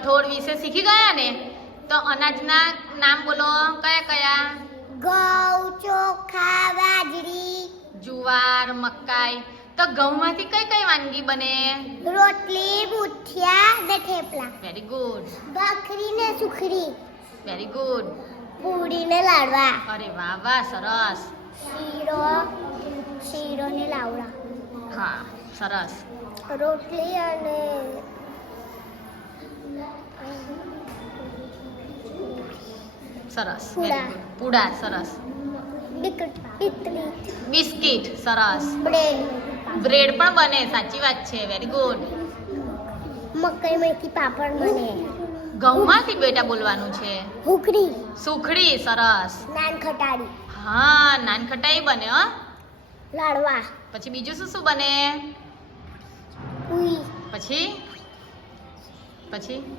કઠોળ વિશે શીખી ગયા ને? તો અનાજના નામ બોલો, કયા કયા? ઘઉં, ચોખા, બાજરી, જુવાર, મકાઈ. તો ઘઉંમાંથી કઈ કઈ વાનગી બને? રોટલી, મુઠિયા ને થેપલા. વેરી ગુડ, ભાખરી ને સુખડી, વેરી ગુડ. પૂરી ને લાડવા, અરે વાહ વાહ, સરસ. શીરો ને લાવડા, હા, સરસ. રોટલી અને સરસ, પૂડા. Very good. પૂડા, સરસ. ઇડલી, બિસ્કિટ, સરસ. બ્રેડ, બ્રેડ પણ બને, સાચી વાત છે, વેરી ગુડ. મકાઈ મેથી પાપડ બને, ઘઉંમાંથી બેટા બોલવાનું છે. હુકડી, સુખડી, સરસ. નાન ખટાડી, હા, નાનખટાઈ બને હો. લાડવા, પછી બીજું શું શું બને? પૂરી, પછી પછી